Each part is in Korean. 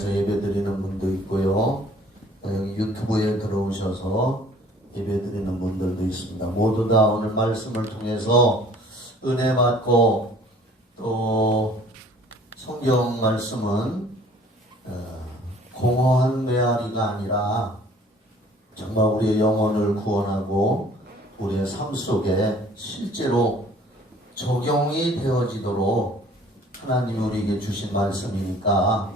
현장에서 예배드리는 분도 있고요. 여기 유튜브에 들어오셔서 예배드리는 분들도 있습니다. 모두 다 오늘 말씀을 통해서 은혜 받고 또 성경 말씀은 공허한 메아리가 아니라 정말 우리의 영혼을 구원하고 우리의 삶 속에 실제로 적용이 되어지도록 하나님이 우리에게 주신 말씀이니까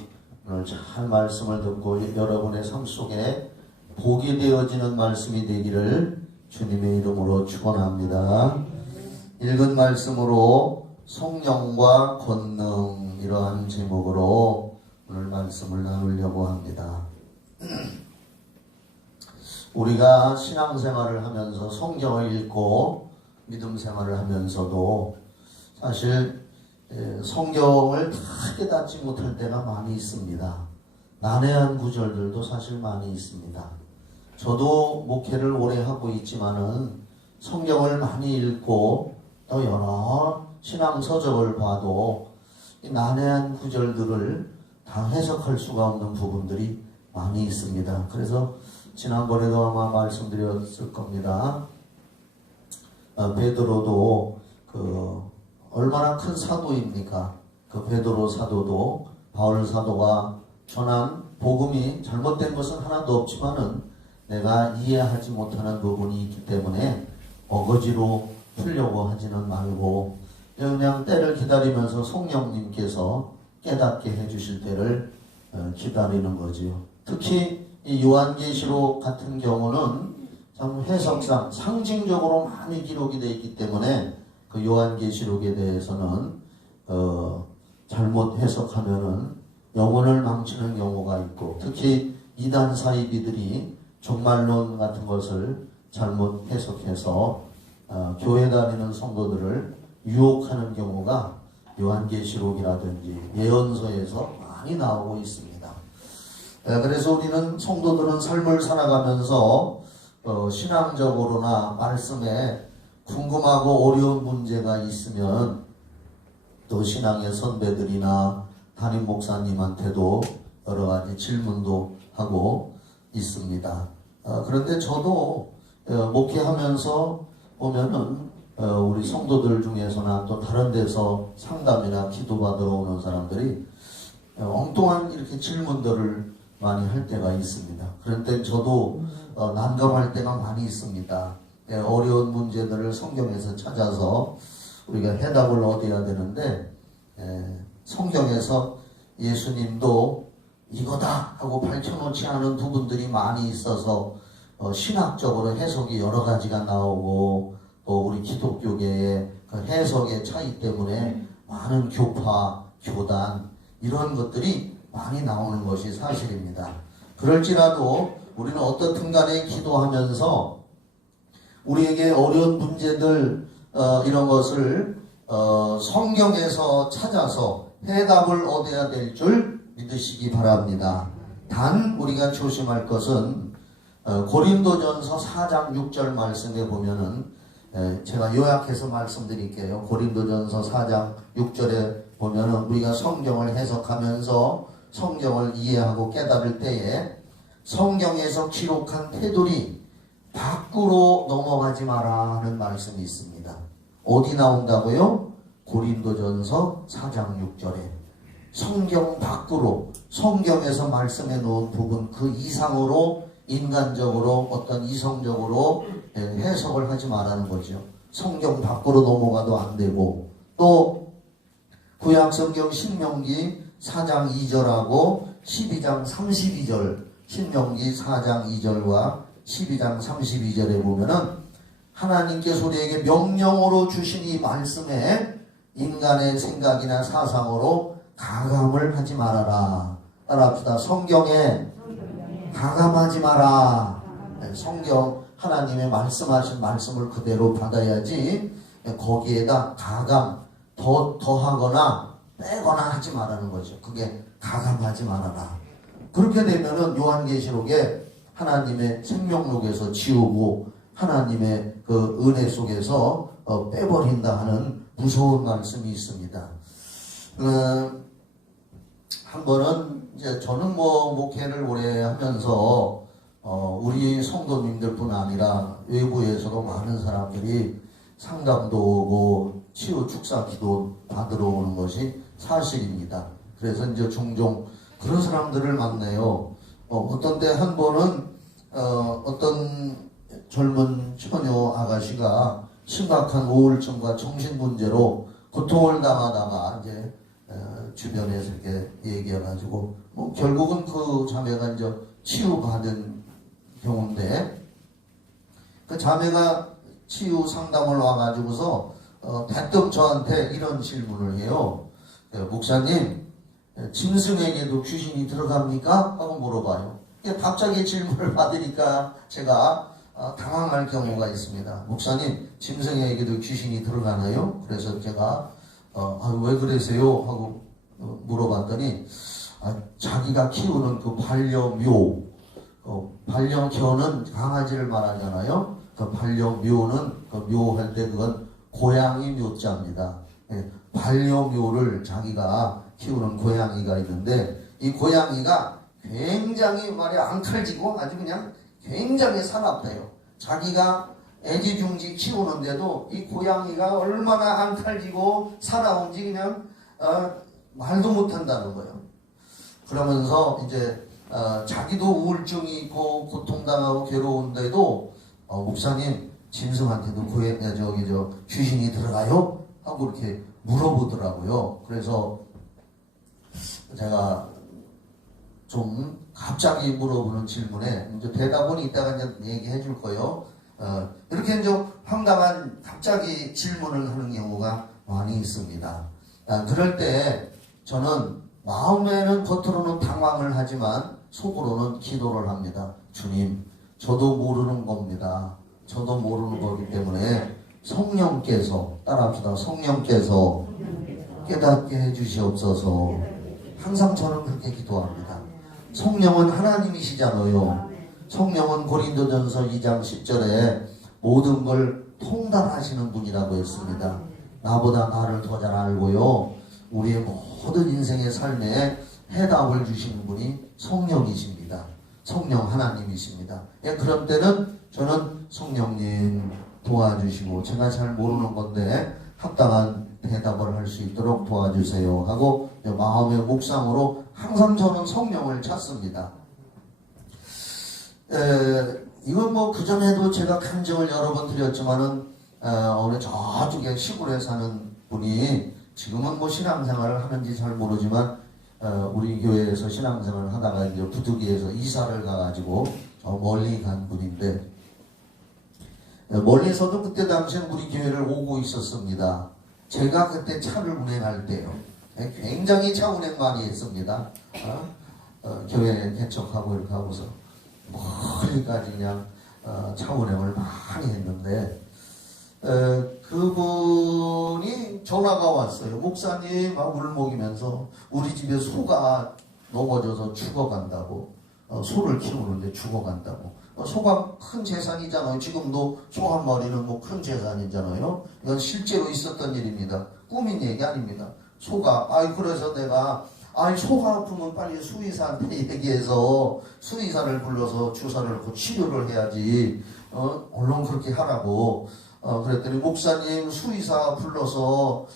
오늘 잘 말씀을 듣고 여러분의 삶 속에 복이 되어지는 말씀이 되기를 주님의 이름으로 축원합니다. 읽은 말씀으로 성령과 권능, 이러한 제목으로 오늘 말씀을 나누려고 합니다. 우리가 신앙생활을 하면서 성경을 읽고 믿음 생활을 하면서도 사실 성경을 다 깨닫지 못할 때가 많이 있습니다. 난해한 구절들도 사실 많이 있습니다. 저도 목회를 오래 하고 있지만은 성경을 많이 읽고 또 여러 신앙 서적을 봐도 이 난해한 구절들을 다 해석할 수가 없는 부분들이 많이 있습니다. 그래서 지난번에도 아마 말씀드렸을 겁니다. 베드로도 얼마나 큰 사도입니까? 그 베드로 사도도 바울 사도가 전한 복음이 잘못된 것은 하나도 없지만은 내가 이해하지 못하는 부분이 있기 때문에 어거지로 풀려고 하지는 말고 그냥 때를 기다리면서 성령님께서 깨닫게 해주실 때를 기다리는 거지요. 특히 이 요한계시록 같은 경우는 참 해석상 상징적으로 많이 기록이 되어 있기 때문에 그 요한계시록에 대해서는 잘못 해석하면은 영혼을 망치는 경우가 있고, 특히 이단 사이비들이 종말론 같은 것을 잘못 해석해서 교회 다니는 성도들을 유혹하는 경우가 요한계시록이라든지 예언서에서 많이 나오고 있습니다. 그래서 우리는 성도들은 삶을 살아가면서 신앙적으로나 말씀에 궁금하고 어려운 문제가 있으면 또 신앙의 선배들이나 담임 목사님한테도 여러 가지 질문도 하고 있습니다. 그런데 저도 목회하면서 보면은 우리 성도들 중에서나 또 다른 데서 상담이나 기도받으러 오는 사람들이 엉뚱한 이렇게 질문들을 많이 할 때가 있습니다. 그런데 저도 난감할 때가 많이 있습니다. 어려운 문제들을 성경에서 찾아서 우리가 해답을 얻어야 되는데 성경에서 예수님도 이거다 하고 밝혀놓지 않은 부분들이 많이 있어서 신학적으로 해석이 여러 가지가 나오고 또 우리 기독교계의 그 해석의 차이 때문에 많은 교파, 교단 이런 것들이 많이 나오는 것이 사실입니다. 그럴지라도 우리는 어떻든 간에 기도하면서 우리에게 어려운 문제들 이런 것을 성경에서 찾아서 해답을 얻어야 될 줄 믿으시기 바랍니다. 단 우리가 조심할 것은 고린도전서 4장 6절 말씀에 보면은 제가 요약해서 말씀드릴게요. 고린도전서 4장 6절에 보면은 우리가 성경을 해석하면서 성경을 이해하고 깨달을 때에 성경에서 기록한 테두리 밖으로 넘어가지 마라 하는 말씀이 있습니다. 어디 나온다고요? 고린도전서 4장 6절에 성경 밖으로, 성경에서 말씀해 놓은 부분 그 이상으로 인간적으로 어떤 이성적으로 해석을 하지 말라는 거죠. 성경 밖으로 넘어가도 안 되고, 또 구약성경 신명기 4장 2절하고 12장 32절, 신명기 4장 2절과 12장 32절에 보면은 하나님께서 우리에게 명령으로 주신 이 말씀에 인간의 생각이나 사상으로 가감을 하지 말아라. 따라합시다. 성경에 가감하지 마라. 성경 하나님의 말씀하신 말씀을 그대로 받아야지 거기에다 가감 더하거나 빼거나 하지 말라는 거죠. 그게 가감하지 말아라. 그렇게 되면은 요한계시록에 하나님의 생명록에서 지우고 하나님의 그 은혜 속에서 빼버린다 하는 무서운 말씀이 있습니다. 한 번은 이제 저는 뭐 목회를 오래 하면서 우리 성도님들뿐 아니라 외부에서도 많은 사람들이 상담도 오고 치유 축사 기도 받으러 오는 것이 사실입니다. 그래서 이제 종종 그런 사람들을 만나요. 어떤 때 한 번은 어떤 젊은 처녀 아가씨가 심각한 우울증과 정신 문제로 고통을 당하다가 이제 주변에서 이렇게 얘기해가지고 뭐 결국은 그 자매가 이제 치유받은 경우인데, 그 자매가 치유 상담을 와가지고서 대뜸 저한테 이런 질문을 해요. 목사님, 짐승에게도 귀신이 들어갑니까? 하고 물어봐요. 갑자기 질문을 받으니까 제가 당황할 경우가 있습니다. 목사님, 짐승에게도 귀신이 들어가나요? 그래서 제가 왜 그러세요? 하고 물어봤더니 자기가 키우는 그 반려묘, 반려견은 강아지를 말하잖아요. 그 반려묘는 그 묘할 때 그건 고양이 묘자입니다. 반려묘를 자기가 키우는 고양이가 있는데, 이 고양이가 굉장히 말이야 앙칼지고 아주 그냥 굉장히 사납대요. 자기가 애지중지 키우는데도 이 고양이가 얼마나 앙칼지고 사나운지 그냥 말도 못한다는 거예요. 그러면서 이제 자기도 우울증이 있고 고통당하고 괴로운데도 목사님, 짐승한테도 귀신이 들어가요? 하고 이렇게 물어보더라고요. 그래서 제가 좀 갑자기 물어보는 질문에 이제 대답은 이따가 이제 얘기해 줄 거예요. 이렇게 이제 황당한 갑자기 질문을 하는 경우가 많이 있습니다. 그럴 때 저는 마음에는 겉으로는 당황을 하지만 속으로는 기도를 합니다. 주님, 저도 모르는 겁니다. 저도 모르는 거기 때문에 성령께서, 따라합시다. 성령께서 깨닫게 해주시옵소서. 항상 저는 그렇게 기도합니다. 성령은 하나님이시잖아요. 성령은 고린도전서 2장 10절에 모든 걸 통달하시는 분이라고 했습니다. 나보다 나를 더 잘 알고요, 우리의 모든 인생의 삶에 해답을 주시는 분이 성령이십니다. 성령 하나님이십니다. 그런 때는 저는 성령님 도와주시고 제가 잘 모르는 건데 합당한 대답을 할 수 있도록 도와주세요 하고 마음의 묵상으로 항상 저는 성령을 찾습니다. 이건 뭐 그전에도 제가 간증을 여러 번 드렸지만은 어느 저쪽에 시골에 사는 분이 지금은 뭐 신앙생활을 하는지 잘 모르지만 우리 교회에서 신앙생활을 하다가 이제 부득이해서 이사를 가가지고 멀리 간 분인데, 멀리서도 그때 당시에 우리 교회를 오고 있었습니다. 제가 그때 차를 운행할 때요. 굉장히 차 운행 많이 했습니다. 교회 개척하고 이렇게 하고서 멀리까지 그냥 차 운행을 많이 했는데, 그분이 전화가 왔어요. 목사님, 울먹이면서 우리 집에 소가 넘어져서 죽어간다고. 소를 키우는데 죽어간다고. 소가 큰 재산이잖아요. 지금도 소 한 마리는 뭐 큰 재산이잖아요. 이건 실제로 있었던 일입니다. 꾸민 얘기 아닙니다. 소가, 그래서 내가, 소가 아프면 빨리 수의사한테 얘기해서 수의사를 불러서 주사를 놓고 치료를 해야지. 얼른 그렇게 하라고. 그랬더니 목사님, 수의사 불러서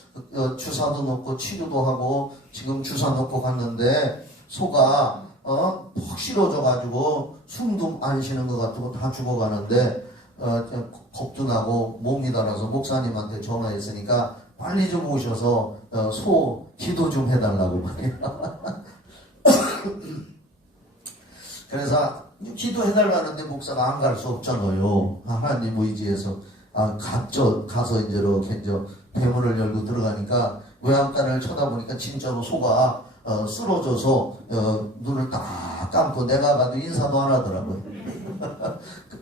주사도 놓고 치료도 하고 지금 주사 놓고 갔는데 소가 푹 실어져가지고 숨도 안 쉬는 것 같고 다 죽어가는데 겁도 나고 몸이 달아서 목사님한테 전화했으니까 빨리 좀 오셔서 소 기도 좀 해달라고 말이야. 그래서 기도해달라는데 목사가 안 갈 수 없잖아요. 하나님 의지해서 가서 이제 이렇게 대문을 열고 들어가니까 외양간을 쳐다보니까 진짜로 소가 쓰러져서 눈을 딱 감고 내가 가도 인사도 안 하더라고요.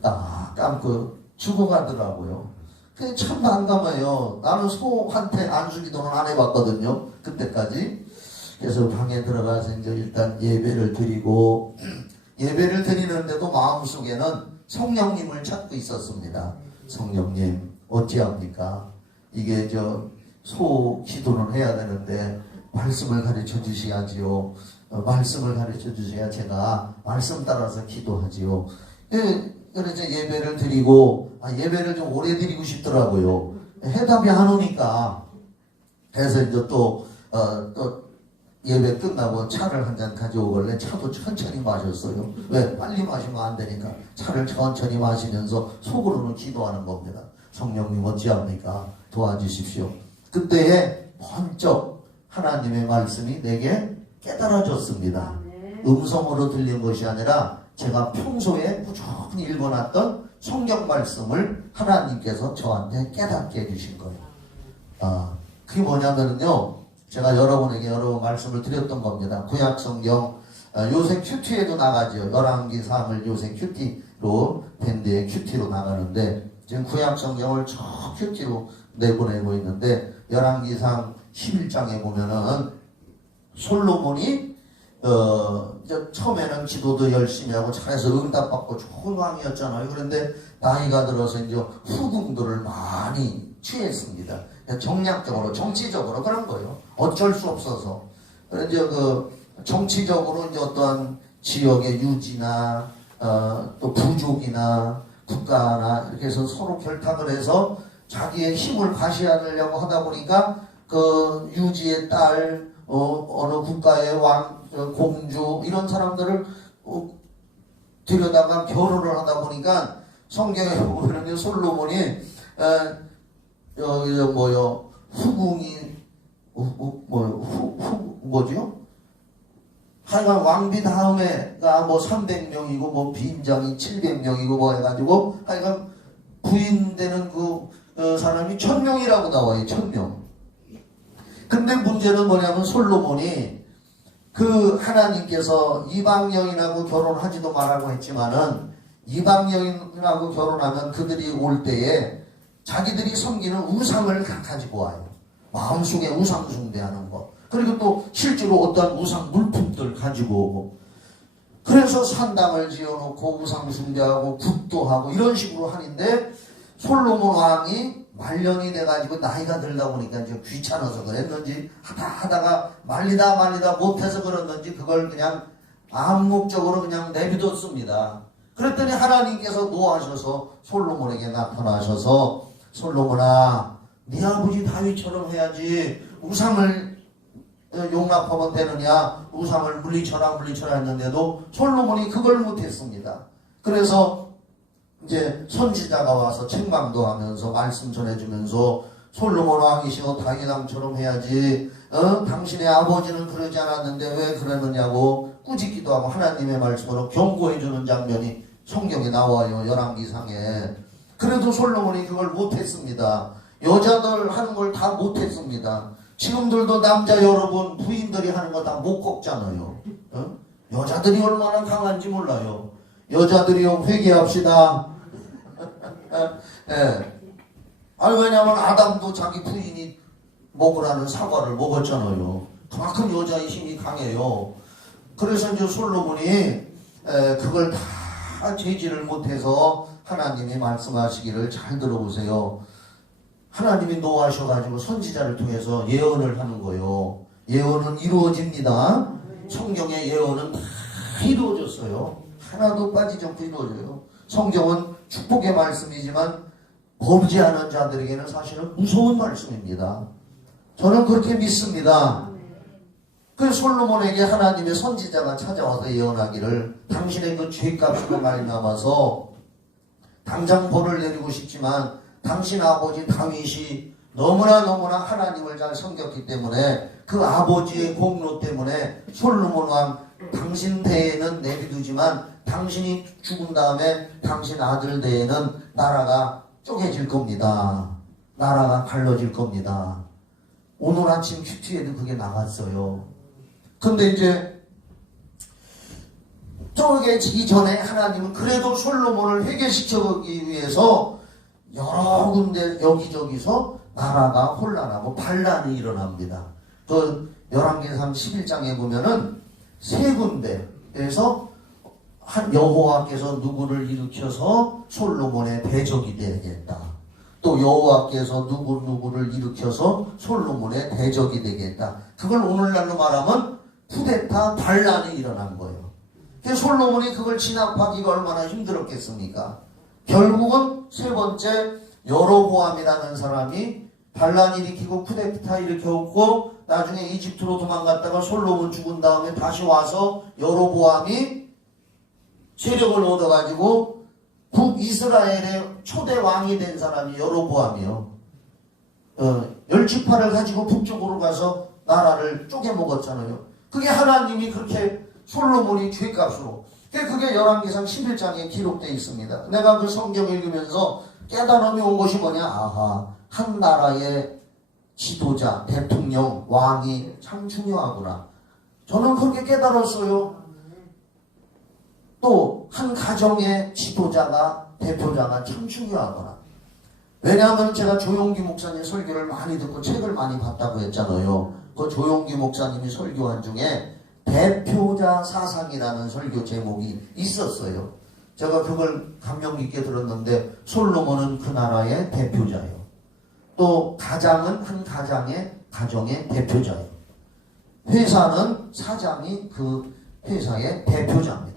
딱 감고 죽어가더라고요. 그게 참 난감해요. 나는 소한테 안수기도는 안 해봤거든요. 그때까지. 그래서 방에 들어가서 이제 일단 예배를 드리고, 예배를 드리는데도 마음속에는 성령님을 찾고 있었습니다. 성령님, 어찌합니까? 이게 소 기도는 해야 되는데 말씀을 가르쳐 주셔야지요. 말씀을 가르쳐 주셔야 제가 말씀 따라서 기도하지요. 그래서 예배를 드리고 예배를 좀 오래 드리고 싶더라고요. 해답이 안 오니까. 그래서 이제 또 예배 끝나고 차를 한 잔 가져오길래 차도 천천히 마셨어요. 왜? 빨리 마시면 안 되니까 차를 천천히 마시면서 속으로는 기도하는 겁니다. 성령님 어찌합니까? 도와주십시오. 그때에 번쩍 하나님의 말씀이 내게 깨달아졌습니다. 음성으로 들린 것이 아니라 제가 평소에 꾸준히 읽어놨던 성경 말씀을 하나님께서 저한테 깨닫게 해주신 거예요. 그게 뭐냐면요, 제가 여러분에게 여러 번 말씀을 드렸던 겁니다. 구약 성경 요새 큐티에도 나가죠. 열왕기상을 요새 큐티로 밴드의 큐티로 나가는데 지금 구약 성경을 저 큐티로 내보내고 있는데 열왕기상 11장에 보면은 솔로몬이 처음에는 기도도 열심히 하고 잘해서 응답받고 좋은 왕이었잖아요. 그런데 나이가 들어서 이제 후궁들을 많이 취했습니다. 정략적으로, 정치적으로 그런 거예요. 어쩔 수 없어서. 이제 정치적으로 이제 어떠한 지역의 유지나, 또 부족이나 국가나 이렇게 해서 서로 결탁을 해서 자기의 힘을 과시하려고 하다 보니까 그 유지의 딸, 어느 국가의 왕, 공주, 이런 사람들을 들여다가 결혼을 하다 보니까 성경에 보면 솔로몬이, 후궁이, 뭐죠? 하여간 왕비 다음에가 300명이고, 빈장이 700명이고, 해가지고, 하여간 부인되는 사람이 1000명이라고 나와요, 1000명. 근데 문제는 뭐냐면 솔로몬이 하나님께서 이방 여인하고 결혼하지도 말라고 했지만은 이방 여인하고 결혼하면 그들이 올 때에 자기들이 섬기는 우상을 가지고 와요. 마음속에 우상 숭배하는 거. 그리고 또 실제로 어떠한 우상 물품들 가지고 오고. 그래서 산당을 지어놓고 우상 숭배하고 굿도 하고 이런 식으로 하는데 솔로몬 왕이 말년이 돼가지고 나이가 들다 보니까 이제 귀찮아서 그랬는지 하다가 말리다 못해서 그랬는지 그걸 그냥 암묵적으로 그냥 내비뒀습니다. 그랬더니 하나님께서 노하셔서 솔로몬에게 나타나셔서 솔로몬아, 네 아버지 다윗처럼 해야지 우상을 용납하면 되느냐, 우상을 물리쳐라 했는데도 솔로몬이 그걸 못했습니다. 그래서 이제 선지자가 와서 책망도 하면서 말씀 전해주면서 솔로몬 왕이시고 다윗 왕처럼 해야지, 당신의 아버지는 그러지 않았는데 왜 그러느냐고 꾸짖기도 하고 하나님의 말씀으로 경고해주는 장면이 성경에 나와요. 열왕기상에. 그래도 솔로몬이 그걸 못했습니다. 여자들 하는 걸 다 못했습니다. 지금들도 남자 여러분 부인들이 하는 거 다 못 꺾잖아요. 여자들이 얼마나 강한지 몰라요. 여자들이요, 회개합시다. 예. 왜냐면 아담도 자기 부인이 먹으라는 사과를 먹었잖아요. 그만큼 여자의 힘이 강해요. 그래서 이제 솔로몬이 그걸 다 제지를 못해서 하나님이 말씀하시기를 잘 들어보세요. 하나님이 노하셔가지고 선지자를 통해서 예언을 하는 거예요. 예언은 이루어집니다. 성경의 예언은 다 이루어졌어요. 하나도 빠지지 않고 이루어져요. 성경은 축복의 말씀이지만 범죄하는 자들에게는 사실은 무서운 말씀입니다. 저는 그렇게 믿습니다. 그 솔로몬에게 하나님의 선지자가 찾아와서 예언하기를 당신의 그 죄값으로 말미암아서 당장 벌을 내리고 싶지만 당신 아버지 다윗이 너무나 하나님을 잘 섬겼기 때문에 그 아버지의 공로 때문에 솔로몬 왕 당신 대에는 내비두지만 당신이 죽은 다음에 당신 아들 대에는 나라가 쪼개질 겁니다. 나라가 갈라질 겁니다. 오늘 아침 큐티에도 그게 나갔어요. 근데 이제 쪼개지기 전에 하나님은 그래도 솔로몬을 회개시키기 위해서 여러 군데 여기저기서 나라가 혼란하고 반란이 일어납니다. 그 열왕기상 11장에 보면은 세 군데에서 한 여호와께서 누구를 일으켜서 솔로몬의 대적이 되겠다. 또 여호와께서 누구를 일으켜서 솔로몬의 대적이 되겠다. 그걸 오늘날로 말하면 쿠데타 반란이 일어난 거예요. 솔로몬이 그걸 진압하기가 얼마나 힘들었겠습니까? 결국은 세 번째 여로보암이라는 사람이 반란 일으키고 쿠데타 일으켰고 나중에 이집트로 도망갔다가 솔로몬 죽은 다음에 다시 와서 여로보암이 세력을 얻어가지고 북이스라엘의 초대 왕이 된 사람이 여로보암이요. 10지파를 가지고 북쪽으로 가서 나라를 쪼개먹었잖아요. 그게 하나님이 그렇게 솔로몬이 죄값으로. 그게 열왕기상 11장에 기록되어 있습니다. 내가 그 성경 읽으면서 깨달음이 온 것이 뭐냐? 아하, 한 나라의 지도자, 대통령, 왕이 참 중요하구나. 저는 그렇게 깨달았어요. 또 한 가정의 지도자가, 대표자가 참 중요하구나. 왜냐하면 제가 조용기 목사님 설교를 많이 듣고 책을 많이 봤다고 했잖아요. 그 조용기 목사님이 설교한 중에 대표자 사상이라는 설교 제목이 있었어요. 제가 그걸 감명 깊게 들었는데 솔로몬은 그 나라의 대표자예요. 또 가장은 한 가정의 대표자예요. 회사는 사장이 그 회사의 대표자입니다.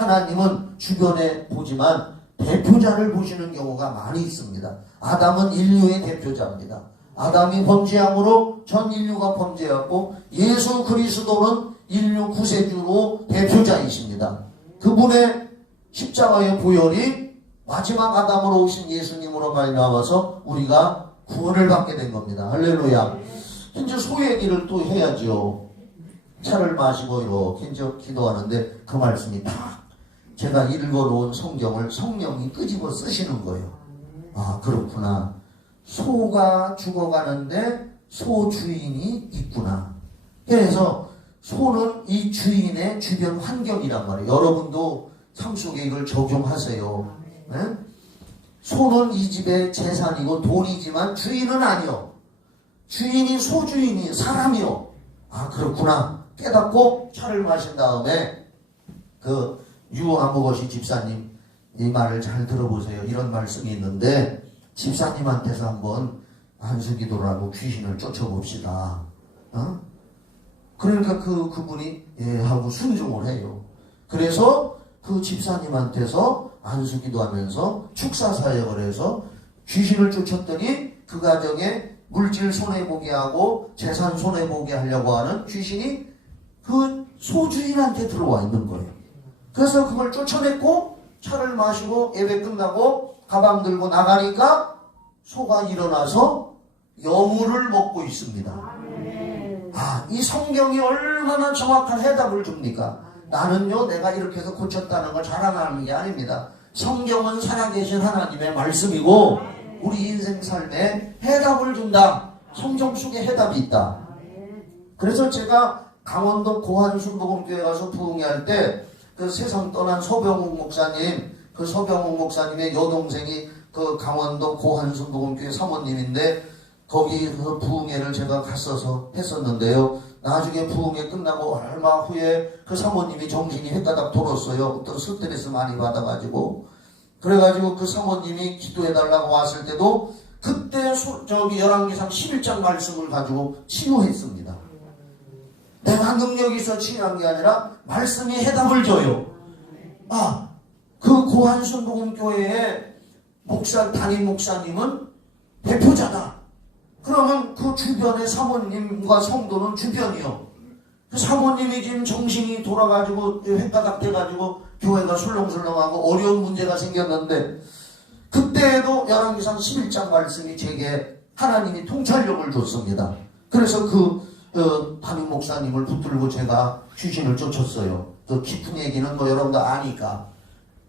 하나님은 주변에 보지만 대표자를 보시는 경우가 많이 있습니다. 아담은 인류의 대표자입니다. 아담이 범죄함으로 전 인류가 범죄했고 예수 그리스도는 인류 구세주로 대표자이십니다. 그분의 십자가의 보혈이 마지막 아담으로 오신 예수님으로 말미암아서 우리가 구원을 받게 된 겁니다. 할렐루야. 이제 소 얘기를 또 해야죠. 차를 마시고 이렇게 이제 기도하는데 그 말씀이 딱 제가 읽어놓은 성경을 성령이 끄집어 쓰시는 거예요. 아, 그렇구나. 소가 죽어가는데 소 주인이 있구나. 그래서 소는 이 주인의 주변 환경이란 말이에요. 여러분도 삶 속에 이걸 적용하세요. 네? 소는 이 집의 재산이고 돈이지만 주인은 아니요. 주인이 소주인이 사람이요. 아, 그렇구나. 깨닫고 차를 마신 다음에 그 유아무것이 집사님 이 말을 잘 들어보세요. 이런 말씀이 있는데 집사님한테서 한번 안수기도를 하고 귀신을 쫓아봅시다. 그러니까 그분이 예 하고 순종을 해요. 그래서 그 집사님한테서 안수기도 하면서 축사사역을 해서 귀신을 쫓았더니 그 가정에 물질 손해보게 하고 재산 손해보게 하려고 하는 귀신이 그 소주인한테 들어와 있는 거예요. 그래서 그걸 쫓아냈고 차를 마시고 예배 끝나고 가방 들고 나가니까 소가 일어나서 여물을 먹고 있습니다. 아, 이 성경이 얼마나 정확한 해답을 줍니까? 나는요 내가 이렇게 해서 고쳤다는 걸 자랑하는 게 아닙니다. 성경은 살아계신 하나님의 말씀이고 우리 인생 삶에 해답을 준다. 성경 속에 해답이 있다. 그래서 제가 강원도 고한순복음교회 가서 부흥회할 때 그 세상 떠난 서병욱 목사님, 그 서병욱 목사님의 여동생이 그 강원도 고한순복음교회 사모님인데 거기서 부흥회를 제가 갔어서 했었는데요. 나중에 부흥회 끝나고 얼마 후에 그 사모님이 정신이 헷가닥 돌았어요. 또 스트레스 많이 받아가지고. 그래가지고 그 사모님이 기도해달라고 왔을 때도 그때 열왕기상 11장 말씀을 가지고 치유했습니다. 내가 능력이 있어 치유한 게 아니라 말씀이 해답을 줘요. 아, 그 고한순복음교회의 담임 목사님은 대표자다. 그러면 그 주변의 사모님과 성도는 주변이요. 그 사모님이 지금 정신이 돌아가지고 헷가닥 돼가지고 교회가 술렁술렁하고 어려운 문제가 생겼는데 그때에도 열왕기상 11장 말씀이 제게 하나님이 통찰력을 줬습니다. 그래서 담임 목사님을 붙들고 제가 귀신을 쫓았어요. 그 깊은 얘기는 뭐 여러분도 아니까.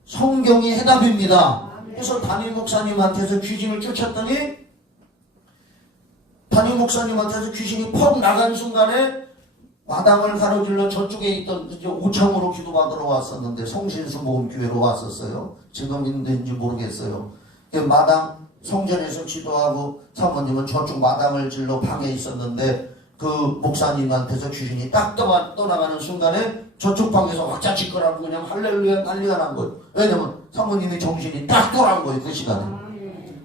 성경이 해답입니다. 그래서 담임 목사님한테서 귀신을 쫓았더니 담임 목사님한테서 귀신이 퍽 나간 순간에 마당을 가로질러 저쪽에 있던 오창으로 기도받으러 왔었는데 성신수복음교회로 왔었어요. 지금 있는지 모르겠어요. 마당 성전에서 기도하고 사모님은 저쪽 마당을 질러 방에 있었는데 그 목사님한테서 귀신이 딱 떠나가는 순간에 저쪽 방에서 왁자지껄하고 그냥 할렐루야 난리가 난 거예요. 왜냐면 사모님의 정신이 딱 돌아온 거예요. 그 시간에.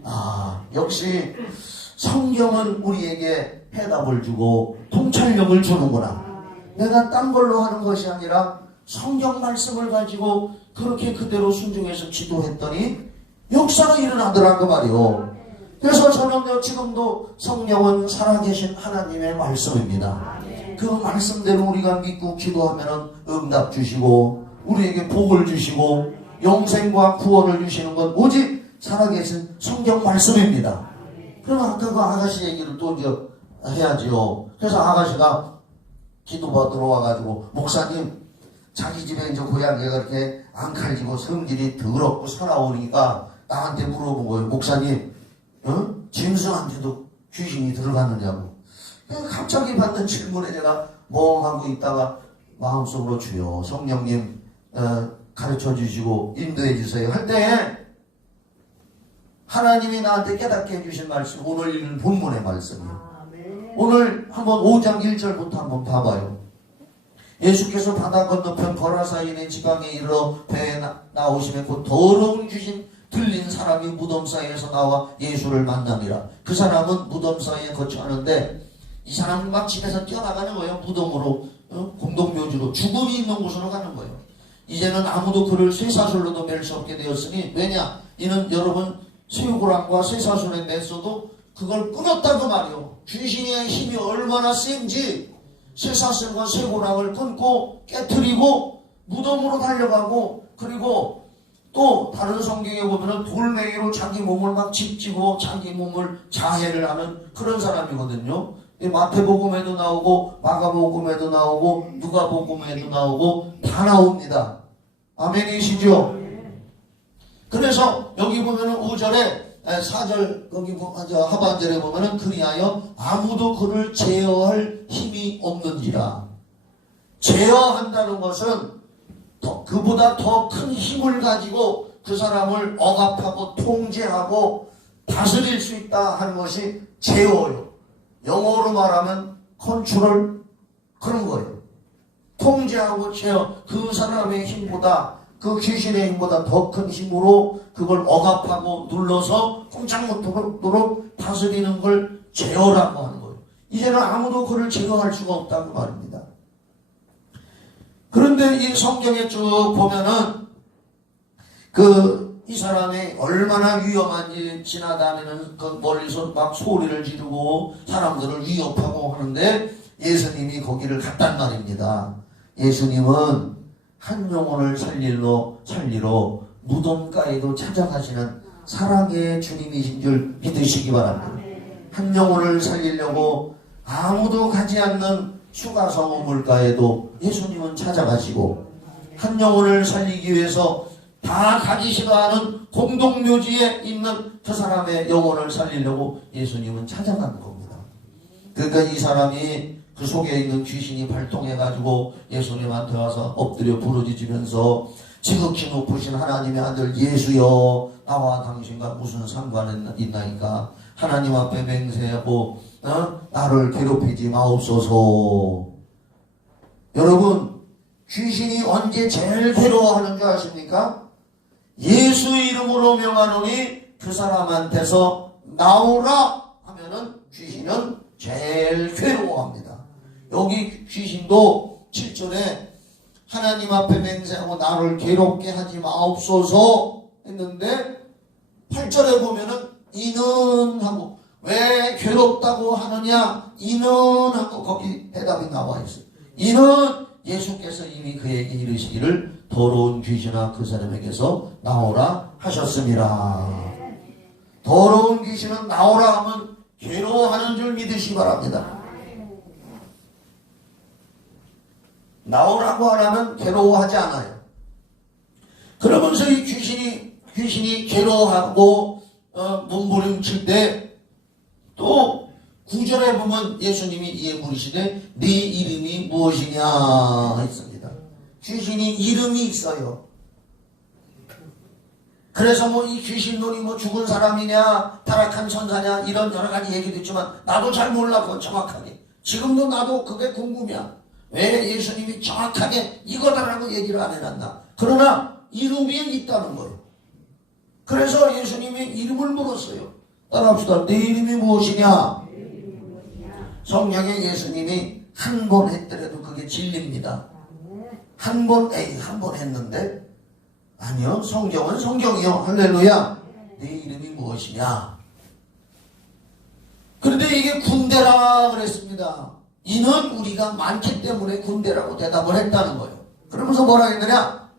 아, 역시 성경은 우리에게 해답을 주고 통찰력을 주는구나. 내가 딴 걸로 하는 것이 아니라 성경 말씀을 가지고 그렇게 그대로 순종해서 기도했더니 역사가 일어나더라 그 말이요. 그래서 저는요, 지금도 성령은 살아계신 하나님의 말씀입니다. 그 말씀대로 우리가 믿고 기도하면 응답 주시고 우리에게 복을 주시고 영생과 구원을 주시는 건 오직 살아계신 성경 말씀입니다. 그럼 아까 그 아가씨 얘기를 또 이제 해야지요. 그래서 아가씨가 기도받으러 와가지고, 목사님, 자기 집에 이제 고양이가 이렇게 앙칼지고 성질이 더럽고 살아오니까 나한테 물어본 거예요. 목사님, 짐승한테도 귀신이 들어갔느냐고. 갑자기 받는 질문에 제가 멍하고 있다가 마음속으로 주여 성령님 가르쳐 주시고 인도해 주세요 할 때에 하나님이 나한테 깨닫게 해주신 말씀, 오늘 읽는 본문의 말씀이에요. 오늘 한번 5장 1절부터 한번 봐봐요. 예수께서 바다 건너편 거라사인의 지방에 이르러 배에 나오시며 곧 더러운 귀신 들린 사람이 무덤 사이에서 나와 예수를 만납니다. 그 사람은 무덤 사이에 거처하는데 이 사람은 막 집에서 뛰어나가는 거예요. 무덤으로, 공동묘지로, 죽음이 있는 곳으로 가는 거예요. 이제는 아무도 그를 쇠사슬로도 맬 수 없게 되었으니, 왜냐? 이는 여러분 쇠고랑과 쇠사슬에 맸어도 그걸 끊었다 그 말이요. 귀신의 힘이 얼마나 센지 쇠사슬과 쇠고랑을 끊고 깨트리고 무덤으로 달려가고, 그리고 또 다른 성경에 보면은 돌멩이로 자기 몸을 막 짓지고 자기 몸을 자해를 하는 그런 사람이거든요. 마태복음에도 나오고 마가복음에도 나오고 누가복음에도 나오고 다 나옵니다. 아멘이시죠? 그래서 여기 보면은 5절에 4절 거기 하반절에 보면은 그리하여 아무도 그를 제어할 힘이 없는지라. 제어한다는 것은 그보다 더 큰 힘을 가지고 그 사람을 억압하고 통제하고 다스릴 수 있다 하는 것이 제어요. 영어로 말하면 컨트롤, 그런 거예요. 통제하고 제어, 그 사람의 힘보다, 그 귀신의 힘보다 더 큰 힘으로 그걸 억압하고 눌러서 꼼짝 못하도록 다스리는 걸 제어라고 하는 거예요. 이제는 아무도 그를 제어할 수가 없다고 말입니다. 그런데 이 성경에 쭉 보면은 이 사람이 얼마나 위험한지 지나다니는 그 멀리서 막 소리를 지르고 사람들을 위협하고 하는데 예수님이 거기를 갔단 말입니다. 예수님은 한 영혼을 살리러 무덤가에도 찾아가시는 사랑의 주님이신 줄 믿으시기 바랍니다. 한 영혼을 살리려고 아무도 가지 않는 수가성 우물가에도 예수님은 찾아가시고, 한 영혼을 살리기 위해서 다 가기 싫어하는 공동묘지에 있는 그 사람의 영혼을 살리려고 예수님은 찾아간 겁니다. 그러니까 이 사람이 그 속에 있는 귀신이 발동해가지고 예수님한테 와서 엎드려 부르짖으면서 지극히 높으신 하나님의 아들 예수여, 나와 당신과 무슨 상관이 있나이까? 하나님 앞에 맹세하고 나를 괴롭히지 마옵소서. 여러분, 귀신이 언제 제일 괴로워하는 줄 아십니까? 예수 이름으로 명하노니 그 사람한테서 나오라 하면은 귀신은 제일 괴로워합니다. 여기 귀신도 7절에 하나님 앞에 맹세하고 나를 괴롭게 하지 마옵소서 했는데 8절에 보면은 이는 하고, 왜 괴롭다고 하느냐, 이는 하고 거기 대답이 나와 있어요. 이는 예수께서 이미 그에게 이르시기를 더러운 귀신아 그 사람에게서 나오라 하셨습니다. 더러운 귀신은 나오라 하면 괴로워하는 줄 믿으시기 바랍니다. 나오라고 하라면 괴로워하지 않아요. 그러면서 이 귀신이 괴로워하고 몸부림칠 때 또 9절에 보면 예수님이 이에 물으시되 네 이름이 무엇이냐 했습니다. 귀신이 이름이 있어요. 그래서 뭐 이 귀신론이 뭐 죽은 사람이냐 타락한 천사냐 이런 여러 가지 얘기도 있지만 나도 잘 몰라 그건 정확하게. 지금도 나도 그게 궁금이야. 왜 예수님이 정확하게 이거다라고 얘기를 안 해놨나. 그러나 이름이 있다는 거예요. 그래서 예수님이 이름을 물었어요. 따라합시다. 네 이름이 무엇이냐? 성경에 예수님이 한 번 했더라도 그게 진리입니다. 한 번 했는데? 아니요. 성경은 성경이요. 할렐루야. 내 이름이 무엇이냐? 그런데 이게 군대라 그랬습니다. 이는 우리가 많기 때문에 군대라고 대답을 했다는 거예요. 그러면서 뭐라 했느냐?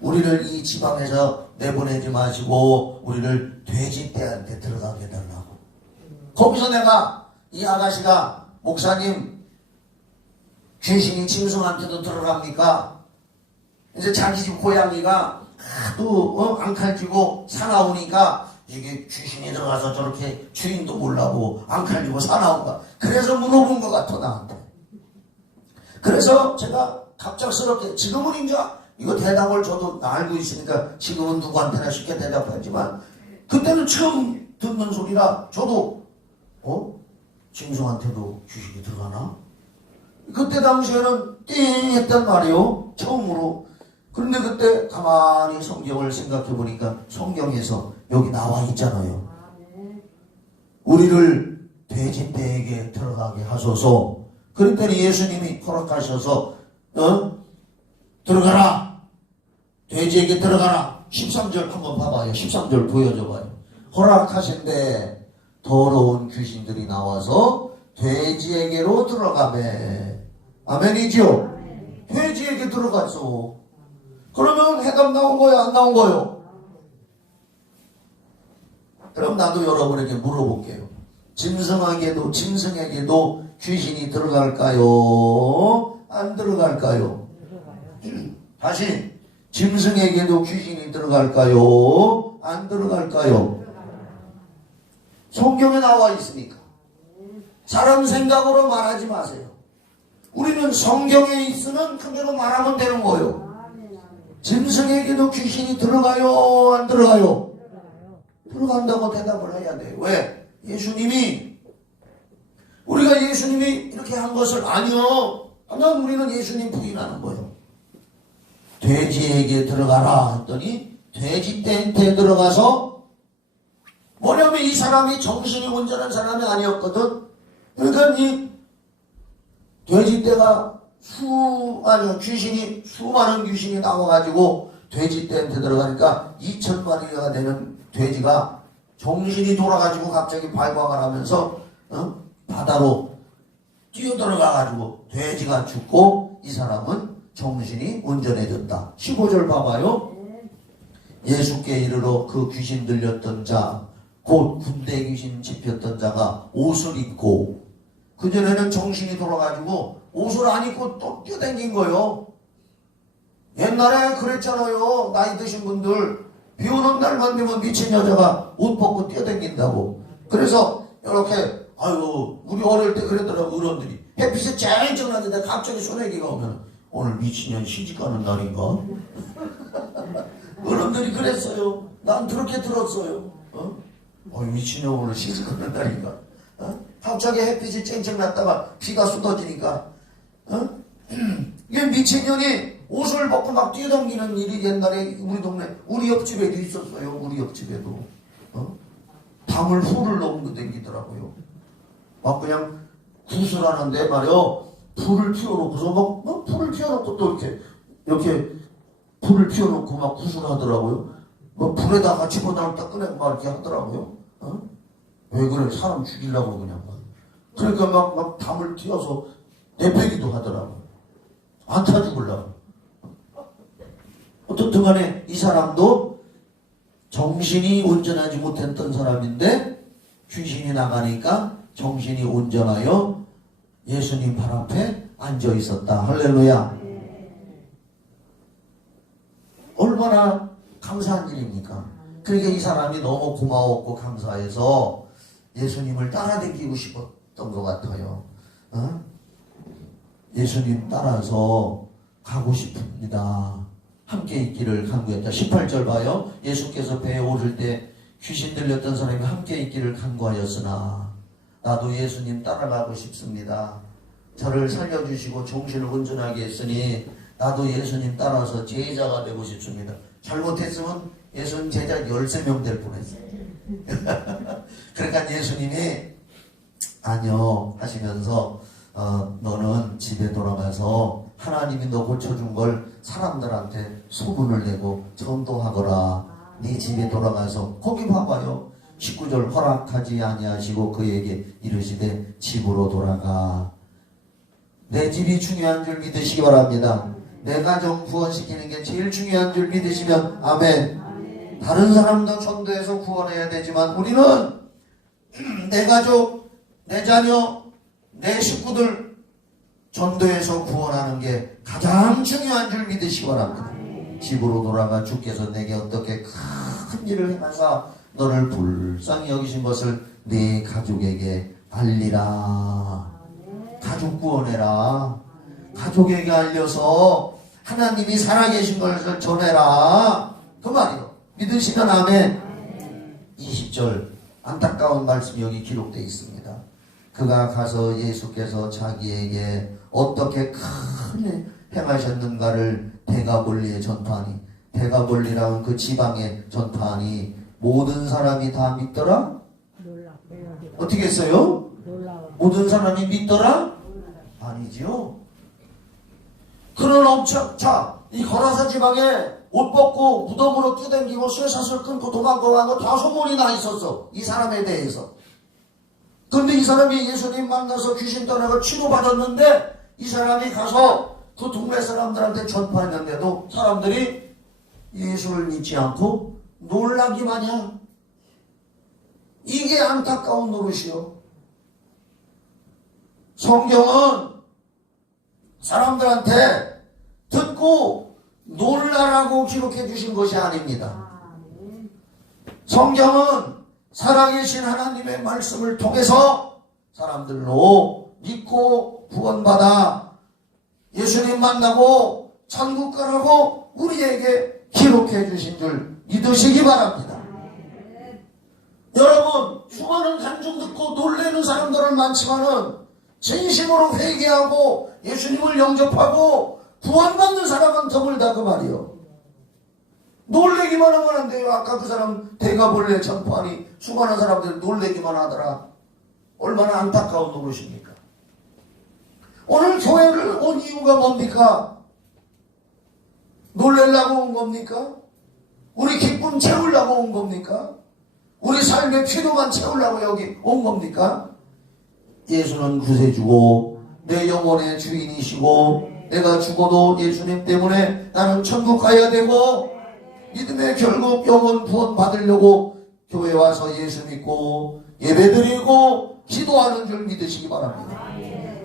우리를 이 지방에서 내보내지 마시고 우리를 돼지떼한테 들어가게 해달라고. 거기서 내가 이 아가씨가 목사님 귀신이 짐승한테도 들어갑니까? 이제 자기 집 고양이가 하도 앙칼지고 사나우니까 이게 귀신이 들어가서 저렇게 주인도 몰라고 앙칼지고 사나운가. 그래서 물어본 것 같아 나한테. 그래서 제가 갑작스럽게 지금은 이제 이거 대답을 저도 알고 있으니까 지금은 누구한테나 쉽게 대답하지만 그때는 처음 듣는 소리라 저도 짐승한테도 귀신이 들어가나? 그때 당시에는 띵 했단 말이에요. 처음으로. 그런데 그때 가만히 성경을 생각해 보니까 성경에서 여기 나와 있잖아요. 우리를 돼지떼에게 들어가게 하소서. 그랬더니 예수님이 허락하셔서 들어가라. 돼지에게 들어가라. 13절 한번 봐봐요. 13절 보여줘봐요. 허락하신데 더러운 귀신들이 나와서 돼지에게로 들어가매. 아멘이죠? 돼지에게 들어갔어. 그러면 해답 나온 거예요? 안 나온 거예요? 그럼 나도 여러분에게 물어볼게요. 짐승에게도 귀신이 들어갈까요? 안 들어갈까요? 다시 짐승에게도 귀신이 들어갈까요? 안 들어갈까요? 성경에 나와 있으니까. 사람 생각으로 말하지 마세요. 우리는 성경에 있으면 그대로 말하면 되는 거예요. 짐승에게도 귀신이 들어가요? 안 들어가요? 들어간다고 대답을 해야 돼요. 왜? 우리가 예수님이 이렇게 한 것을 아니요. 하면 우리는 예수님 부인하는 거예요. 돼지에게 들어가라 했더니 돼지떼한테 들어가서 뭐냐면 이 사람이 정신이 온전한 사람이 아니었거든. 그러니까 이 돼지떼가 수많은 귀신이 나와가지고 돼지떼한테 들어가니까 2,000마리가 되는 돼지가 정신이 돌아가지고 갑자기 발광을 하면서 바다로 뛰어들어가가지고 돼지가 죽고 이 사람은 정신이 온전해졌다. 15절 봐봐요. 예수께 이르러 그 귀신 들렸던 자, 곧 군대 귀신 집혔던 자가 옷을 입고, 그전에는 정신이 돌아가지고 옷을 안 입고 또 뛰어다닌 거예요. 옛날에 그랬잖아요. 나이 드신 분들 비 오는 날만 되면 미친 여자가 옷 벗고 뛰어다닌다고. 그래서 이렇게 우리 어릴 때 그랬더라고. 어른들이 햇빛이 쨍쨍하는데 갑자기 소나기가 오면 오늘 미친년 시집가는 날인가? 어른들이 그랬어요. 난 그렇게 들었어요. 미친년 오늘 시집가는 날인가? 갑자기 햇빛이 쨍쨍 났다가 비가 쏟아지니까 이게 미친년이 옷을 벗고 막 뛰어다니는 일이 옛날에 우리 동네 우리 옆집에도 있었어요. 우리 옆집에도 담을 후를 놓고 다니더라고요. 막 그냥 구슬하는데 말이요, 불을 피워놓고서 막 불을 피워놓고 또 이렇게 불을 피워놓고 막 구슬하더라고요. 뭐 불에다가 집어넣었다 꺼내고 막 이렇게 하더라고요. 왜 그래? 사람 죽이려고 그냥. 그러니까 막 담을 튀어서 내빼기도 하더라고요. 안 타 죽으려고. 어떻든 간에 이 사람도 정신이 온전하지 못했던 사람인데 귀신이 나가니까 정신이 온전하여 예수님 발 앞에 앉아 있었다. 할렐루야. 얼마나 감사한 일입니까? 그러니까 이 사람이 너무 고마웠고 감사해서 예수님을 따라다니고 싶었던 것 같아요. 예수님 따라서 가고 싶습니다. 함께 있기를 간구했다. 18절 봐요. 예수께서 배에 오를 때 귀신 들렸던 사람이 함께 있기를 간구하였으나 나도 예수님 따라가고 싶습니다. 저를 살려주시고 정신을 온전하게 했으니 나도 예수님 따라서 제자가 되고 싶습니다. 잘못했으면 예수님 제자 13명 될 뻔했어요. 그러니까 예수님이 아니요 하시면서 너는 집에 돌아가서 하나님이 너 고쳐준 걸 사람들한테 소문을 내고 전도하거라. 네 집에 돌아가서 거기 봐봐요. 19절 허락하지 아니하시고 그에게 이르시되 집으로 돌아가. 내 집이 중요한 줄 믿으시기 바랍니다. 내 가정 구원시키는 게 제일 중요한 줄 믿으시면 아멘. 다른 사람도 전도해서 구원해야 되지만 우리는 내 가족, 내 자녀, 내 식구들 전도해서 구원하는 게 가장 중요한 줄 믿으시기 바랍니다. 집으로 돌아가 주께서 내게 어떻게 큰 일을 행하사 너를 불쌍히 여기신 것을 네 가족에게 알리라. 가족 구원해라. 가족에게 알려서 하나님이 살아계신 것을 전해라. 그 말이요. 믿으시면 아멘. 20절 안타까운 말씀이 여기 기록되어 있습니다. 그가 가서 예수께서 자기에게 어떻게 큰 일 행하셨는가를 데가볼리에 전파하니, 데가볼리라는 그 지방에 전파하니 모든 사람이 다 믿더라? 어떻게 했어요? 모든 사람이 믿더라? 아니지요. 그런 엄청, 이 거라사 지방에 옷 벗고 무덤으로 뛰어다니고 쇠사슬 끊고 도망가고 다 소문이 나 있었어. 이 사람에 대해서. 그런데 이 사람이 예수님 만나서 귀신 떠나고 치료받았는데 이 사람이 가서 그 동네 사람들한테 전파했는데도 사람들이 예수를 믿지 않고 놀라기 마냥. 이게 안타까운 노릇이요. 성경은 사람들한테 듣고 놀라라고 기록해 주신 것이 아닙니다. 성경은 살아계신 하나님의 말씀을 통해서 사람들로 믿고 구원받아 예수님 만나고 천국 가라고 우리에게 기록해 주신 줄 믿으시기 바랍니다. 여러분, 수많은 간증 듣고 놀라는 사람들은 많지만은 진심으로 회개하고 예수님을 영접하고 구원받는 사람은 드물다 그 말이요. 놀래기만 하면 안 돼요. 아까 그 사람 데가볼리에 전파하니 수많은 사람들이 놀래기만 하더라. 얼마나 안타까운 노릇입니까? 오늘 교회를 온 이유가 뭡니까? 놀래려고 온 겁니까? 우리 기쁨 채우려고 온 겁니까? 우리 삶의 필요만 채우려고 여기 온 겁니까? 예수는 구세주고 내 영혼의 주인이시고 내가 죽어도 예수님 때문에 나는 천국 가야 되고 믿음의 결국 영혼 구원 받으려고 교회 와서 예수 믿고 예배드리고 기도하는 줄 믿으시기 바랍니다.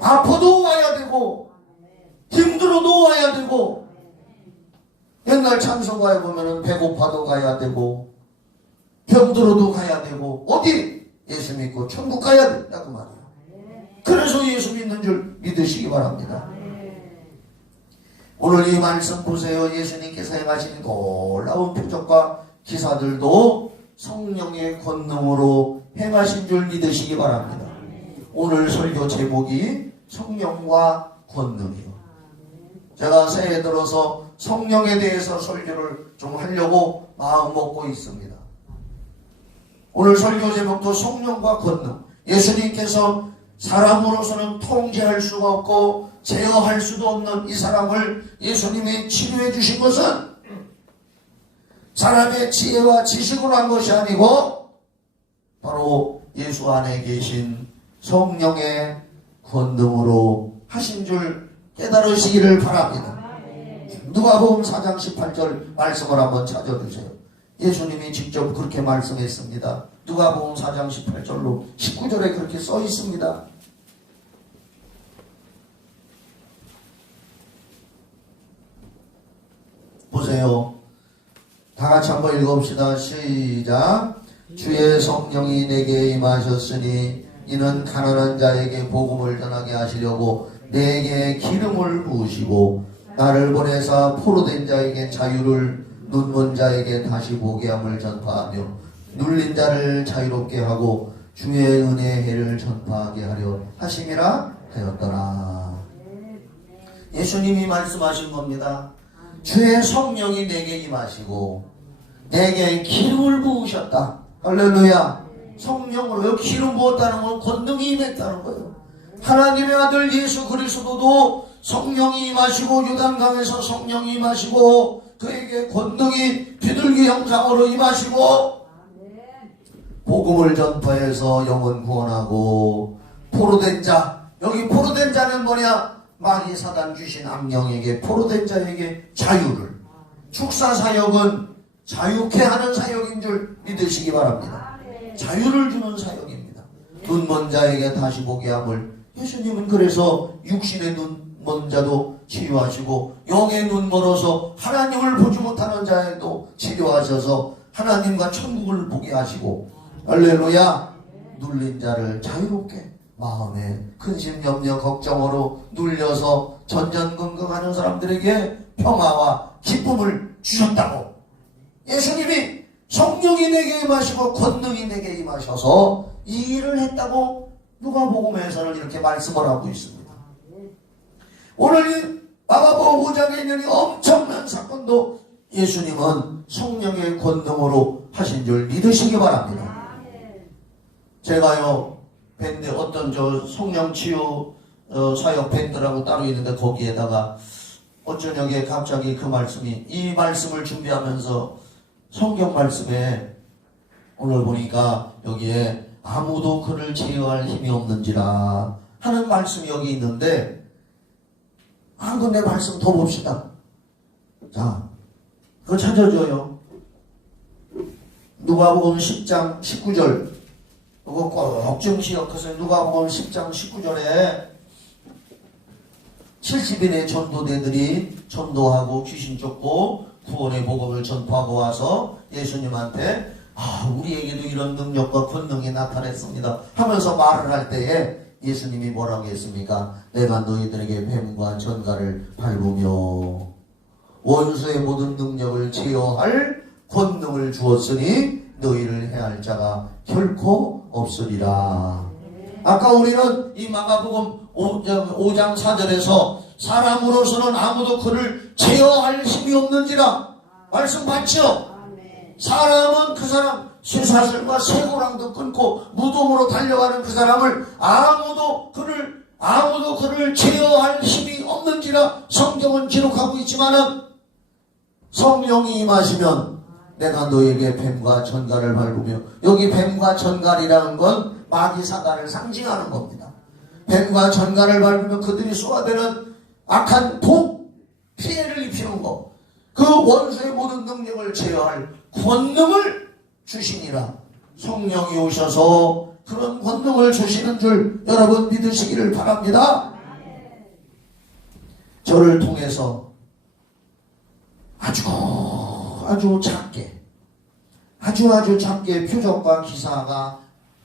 아파도 와야 되고 힘들어도 와야 되고 옛날 찬송가에 보면은 배고파도 가야 되고 병들어도 가야 되고 어디? 예수 믿고 천국 가야 된다 그 말이에요. 그래서 예수 믿는 줄 믿으시기 바랍니다. 오늘 이 말씀 보세요. 예수님께서 행하신 놀라운 표적과 기사들도 성령의 권능으로 행하신 줄 믿으시기 바랍니다. 오늘 설교 제목이 성령과 권능이요. 제가 새해 들어서 성령에 대해서 설교를 좀 하려고 마음 먹고 있습니다. 오늘 설교 제목도 성령과 권능. 예수님께서 사람으로서는 통제할 수가 없고 제어할 수도 없는 이 사람을 예수님이 치료해 주신 것은 사람의 지혜와 지식으로 한 것이 아니고 바로 예수 안에 계신 성령의 권능으로 하신 줄 깨달으시기를 바랍니다. 누가복음 4장 18절 말씀을 한번 찾아주세요. 예수님이 직접 그렇게 말씀했습니다. 누가복음 4장 18절로 19절에 그렇게 써 있습니다. 보세요. 다 같이 한번 읽읍시다. 시작. 주의 성령이 내게 임하셨으니 이는 가난한 자에게 복음을 전하게 하시려고 내게 기름을 부으시고 나를 보내사 포로된 자에게 자유를 눈먼 자에게 다시 보게 함을 전파하며 눌린 자를 자유롭게 하고 주의 은혜의 해를 전파하게 하려 하심이라 하였더라. 예수님이 말씀하신 겁니다. 주의 성령이 내게 임하시고 내게 기름을 부으셨다. 할렐루야. 성령으로 기름 부었다는 건 권능이 임했다는 거예요. 하나님의 아들 예수 그리스도도 성령이 임하시고 요단강에서 성령이 임하시고 그에게 권능이 비둘기 형상으로 임하시고 복음을 전파해서 영혼 구원하고 포로된 자, 여기 포로된 자는 뭐냐? 마귀 사단 주신 악령에게 포로된 자에게 자유를, 축사 사역은 자유케 하는 사역인 줄 믿으시기 바랍니다. 자유를 주는 사역입니다. 눈먼 자에게 다시 보게 함을, 예수님은 그래서 육신의 눈먼 자도 치유하시고 영의 눈 멀어서 하나님을 보지 못하는 자에도 치료하셔서 하나님과 천국을 보게 하시고, 할렐루야, 눌린 자를 자유롭게 마음에 근심 염려 걱정으로 눌려서 전전긍긍하는 사람들에게 평화와 기쁨을 주셨다고. 예수님이 성령이 내게 임하시고 권능이 내게 임하셔서 이 일을 했다고 누가복음에서는 이렇게 말씀을 하고 있습니다. 오늘 이 마가복음 5장에 있는 이 엄청난 사건도 예수님은 성령의 권능으로 하신 줄 믿으시기 바랍니다. 제가요, 밴드, 어떤 성령치유 사역 밴드라고 따로 있는데 거기에다가 어쩌녁에 갑자기 그 말씀이, 이 말씀을 준비하면서 성경 말씀에 오늘 보니까 여기에 아무도 그를 제어할 힘이 없는지라 하는 말씀이 여기 있는데, 한 군데 말씀 더 봅시다. 자, 그거 찾아줘요. 누가복음 10장 19절. 이거 꼭 좀 기억하세요. 누가복음 10장 19절에 70인의 전도대들이 전도하고 귀신 쫓고 구원의 복음을 전파하고 와서 예수님한테 우리에게도 이런 능력과 권능이 나타났습니다 하면서 말을 할 때에 예수님이 뭐라고 했습니까? 내가 너희들에게 뱀과 전갈을 밟으며 원수의 모든 능력을 제어할 권능을 주었으니 너희를 해할 자가 결코 없으리라. 아까 우리는 이 마가복음 5장 4절에서 사람으로서는 아무도 그를 제어할 힘이 없는지라 말씀 봤죠? 사람은 그 사람 쇠사슬과 쇠고랑도 끊고 무덤으로 달려가는 그 사람을 아무도 그를 제어할 힘이 없는지라 성경은 기록하고 있지만은 성령이 임하시면 내가 너에게 뱀과 전갈을 밟으며, 여기 뱀과 전갈이라는 건 마귀 사단을 상징하는 겁니다. 뱀과 전갈을 밟으면 그들이 쏘아대는 악한 독, 피해를 입히는 것, 그 원수의 모든 능력을 제어할 권능을 주시니라. 성령이 오셔서 그런 권능을 주시는 줄 여러분 믿으시기를 바랍니다. 저를 통해서 아주 작게 표적과 기사가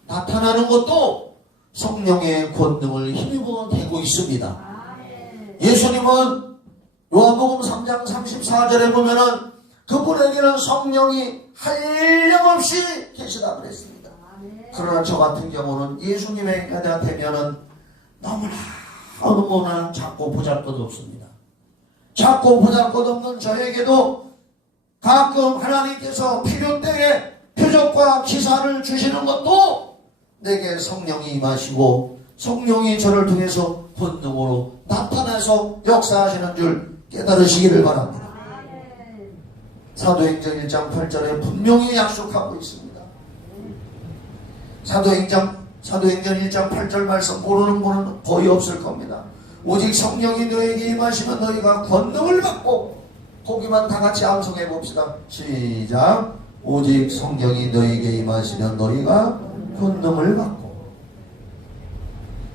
나타나는 것도 성령의 권능을 힘입어 되고 있습니다. 예수님은 요한복음 3장 34절에 보면은 그분에게는 성령이 한량없이 계시다 그랬습니다. 그러나 저 같은 경우는 예수님에게 되면은 너무나 작고 보잘것없습니다. 작고 보잘것없는 저에게도 가끔 하나님께서 필요 때에 표적과 기사를 주시는 것도 내게 성령이 임하시고 성령이 저를 통해서 권능으로 나타나서 역사하시는 줄 깨달으시기를 바랍니다. 사도행전 1장 8절에 분명히 약속하고 있습니다. 사도행전 1장 8절 말씀 모르는 분은 거의 없을 겁니다. 오직 성령이 너에게 임하시면 너희가 권능을 받고, 거기만 다 같이 암송해 봅시다. 시작. 오직 성령이 너에게 임하시면 너희가 권능을 받고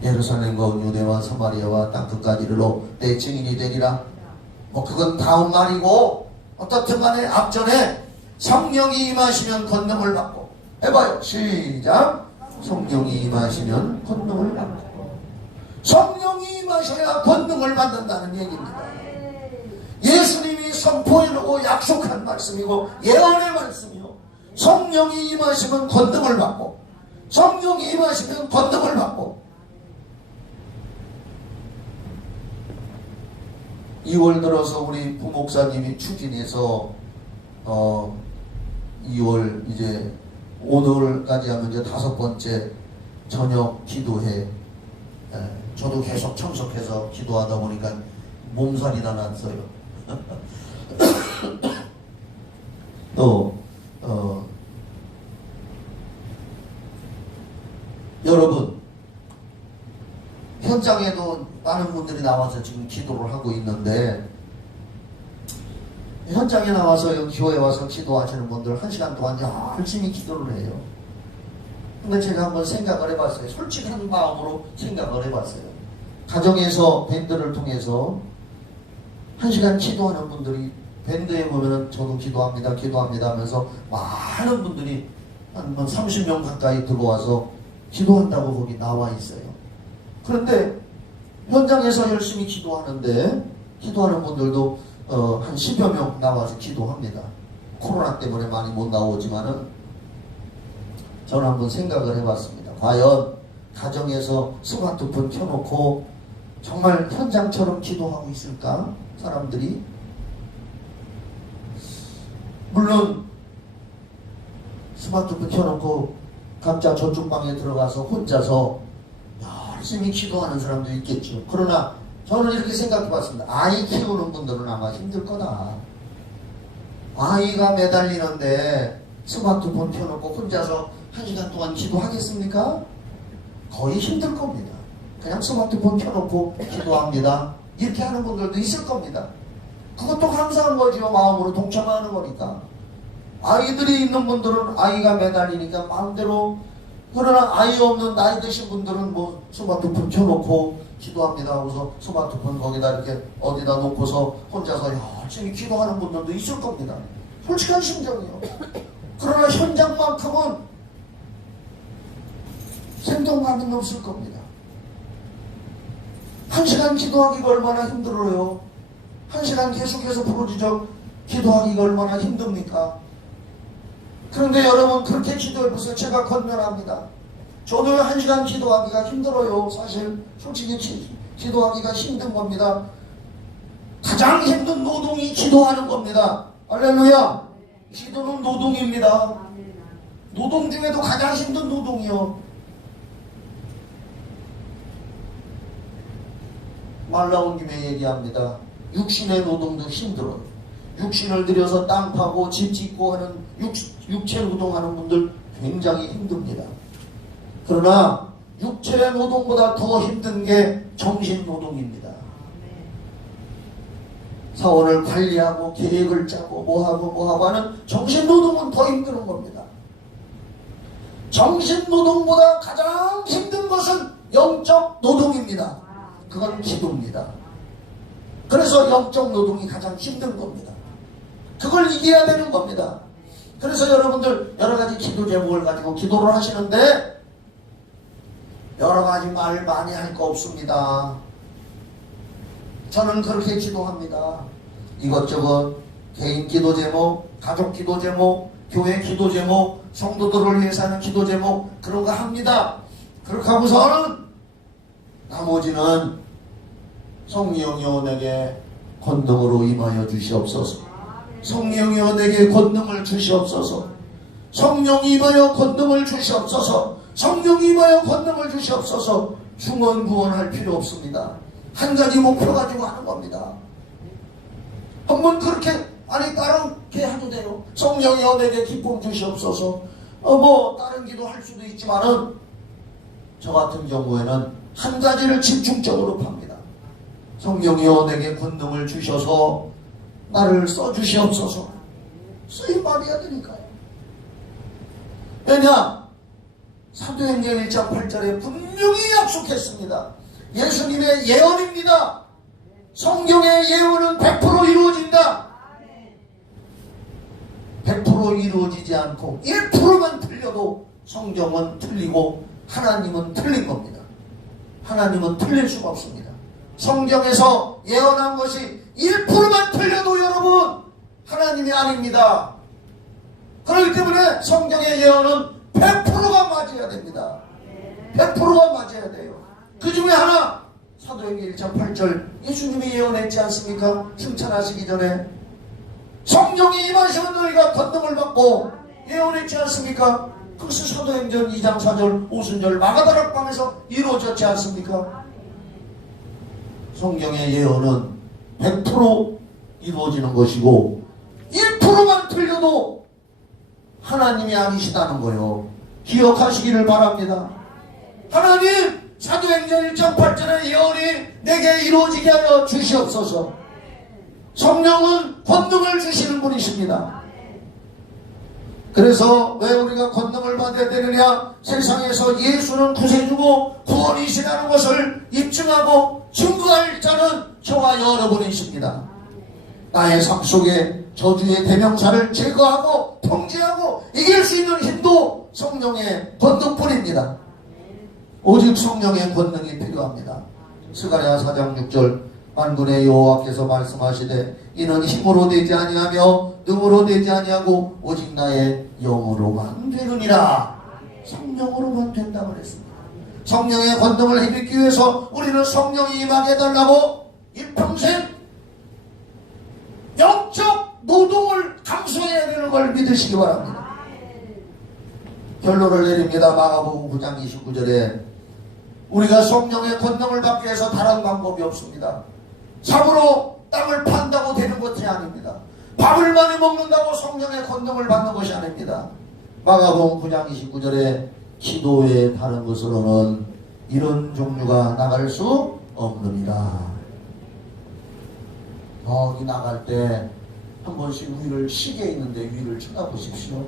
예루살렘과 유대와 사마리아와 땅끝까지 이르러 내 증인이 되리라. 그건 다음 말이고, 어떻든 간에 앞전에 성령이 임하시면 권능을 받고 해봐요. 시작. 성령이 임하시면 권능을 받고. 성령이 임하셔야 권능을 받는다는 얘기입니다. 예수님이 선포해놓고 약속한 말씀이고 예언의 말씀이요. 성령이 임하시면 권능을 받고, 성령이 임하시면 권능을 받고. 2월 들어서 우리 부목사님이 추진해서 2월 이제 오늘까지 하면 이제 5번째 저녁 기도회 저도 계속 참석해서 기도하다 보니까 몸살이 다 났어요. 또 여러분, 현장에도 많은 분들이 나와서 지금 기도를 하고 있는데, 현장에 나와서 여기 교회에 와서 기도하시는 분들 1시간 동안 열심히 기도를 해요. 근데 제가 한번 생각을 해봤어요. 솔직한 마음으로 생각을 해봤어요. 가정에서 밴드를 통해서 1시간 기도하는 분들이, 밴드에 보면은 저도 기도합니다 하면서 많은 분들이 한 30명 가까이 들어와서 기도한다고 거기 나와 있어요. 그런데 현장에서 열심히 기도하는데, 기도하는 분들도 한 10여 명 나와서 기도합니다. 코로나 때문에 많이 못 나오지만은 저는 한번 생각을 해봤습니다. 과연 가정에서 스마트폰 켜놓고 정말 현장처럼 기도하고 있을까? 사람들이? 물론 스마트폰 켜놓고 각자 저쪽 방에 들어가서 혼자서 열심히 기도하는 사람도 있겠죠. 그러나 저는 이렇게 생각해봤습니다. 아이 키우는 분들은 아마 힘들 거다. 아이가 매달리는데 스마트폰 켜놓고 혼자서 1시간 동안 기도하겠습니까? 거의 힘들 겁니다. 그냥 스마트폰 켜놓고 기도합니다. 이렇게 하는 분들도 있을 겁니다. 그것도 감사한 거지요. 마음으로 동참하는 거니까. 아이들이 있는 분들은 아이가 매달리니까 마음대로, 그러나 아이 없는 나이 드신 분들은 뭐 스마트폰 켜놓고 기도합니다 하고서 스마트폰 거기다 이렇게 어디다 놓고서 혼자서 열심히 기도하는 분들도 있을 겁니다. 솔직한 심정이요. 그러나 현장만큼은 생동감이 없을 겁니다. 1시간 기도하기가 얼마나 힘들어요. 1시간 계속해서 부르짖어 기도하기가 얼마나 힘듭니까? 그런데 여러분, 그렇게 기도해보세요. 제가 권면합니다. 저도 1시간 기도하기가 힘들어요. 사실 솔직히 기도하기가 힘든 겁니다. 가장 힘든 노동이 기도하는 겁니다. 할렐루야. 기도는 노동입니다. 노동 중에도 가장 힘든 노동이요. 말 나온 김에 얘기합니다. 육신의 노동도 힘들어요. 육신을 들여서 땅 파고 집 짓고 하는 육체 노동하는 분들 굉장히 힘듭니다. 그러나 육체의 노동보다 더 힘든 게 정신 노동입니다. 사원을 관리하고 계획을 짜고 뭐하고 하는 정신 노동은 더 힘든 겁니다. 정신 노동보다 가장 힘든 것은 영적 노동입니다. 그건 기도입니다. 그래서 영적 노동이 가장 힘든 겁니다. 그걸 이겨야 되는 겁니다. 그래서 여러분들 여러 가지 기도 제목을 가지고 기도를 하시는데 여러 가지 말 많이 할 거 없습니다. 저는 그렇게 기도합니다. 이것저것 개인 기도 제목, 가족 기도 제목, 교회 기도 제목, 성도들을 위해서 하는 기도 제목, 그런 거 합니다. 그렇게 하고서는 나머지는 성령이여 내게 권능으로 임하여 주시옵소서. 성령이여 내게 권능을 주시옵소서. 성령이 임하여 권능을 주시옵소서. 성령이 임하여 권능을 주시옵소서. 중언부언할 필요 없습니다. 한 가지 목표 가지고 하는 겁니다. 한번 그렇게, 아니 다른게 해도 돼요. 성령이여 내게 기쁨 주시옵소서. 다른 기도 할 수도 있지만은 저 같은 경우에는 한 가지를 집중적으로 팝니다. 성령이여 내게 권능을 주셔서 나를 써주시옵소서. 쓰임 말해야 되니까요. 왜냐? 사도행전 1장 8절에 분명히 약속했습니다. 예수님의 예언입니다. 성경의 예언은 100% 이루어진다. 100% 이루어지지 않고 1%만 틀려도 성경은 틀리고 하나님은 틀린 겁니다. 하나님은 틀릴 수가 없습니다. 성경에서 예언한 것이 1%만 틀려도 여러분 하나님이 아닙니다. 그렇기 때문에 성경의 예언은 100%가 맞아야 됩니다. 100%가 맞아야 돼요. 그 중에 하나, 사도행전 1장 8절 예수님이 예언했지 않습니까? 승천하시기 전에 성령이 임하시면 너희가 권능을 받고 예언했지 않습니까? 그것이 사도행전 2장 4절 오순절 마가다락방에서 이루어졌지 않습니까? 성경의 예언은 100% 이루어지는 것이고 1%만 틀려도 하나님이 아니시다는 거요. 기억하시기를 바랍니다. 하나님, 사도행전 1장 8절의 예언이 내게 이루어지게 하여 주시옵소서. 성령은 권능을 주시는 분이십니다. 그래서 왜 우리가 권능을 받아야 되느냐? 세상에서 예수는 구세주고 구원이시라는 것을 입증하고 증거할 자는 저와 여러분이십니다. 나의 삶 속에 저주의 대명사를 제거하고 통제하고 이길 수 있는 힘도 성령의 권능뿐입니다. 오직 성령의 권능이 필요합니다. 스가랴 4장 6절 만군의 여호와께서 말씀하시되 이는 힘으로 되지 아니하며 능으로 되지 아니하고 오직 나의 영으로만 되느니라. 성령으로만 된다고 그랬습니다. 성령의 권능을 힘입기 위해서 우리는 성령이 임하게 해달라고 일평생 영적 노동을 감수해야 되는 걸 믿으시기 바랍니다. 결론을 내립니다. 마가복음 9장 29절에 우리가 성령의 권능을 받기 위해서 다른 방법이 없습니다. 삽으로 땅을 판다고 되는 것이 아닙니다. 밥을 많이 먹는다고 성령의 권능을 받는 것이 아닙니다. 마가복음 9장 29절에 기도의 다른 것으로는 이런 종류가 나갈 수 없느니라. 거기 나갈 때 한 번씩 위를 시계 있는데 위를 쳐다보십시오.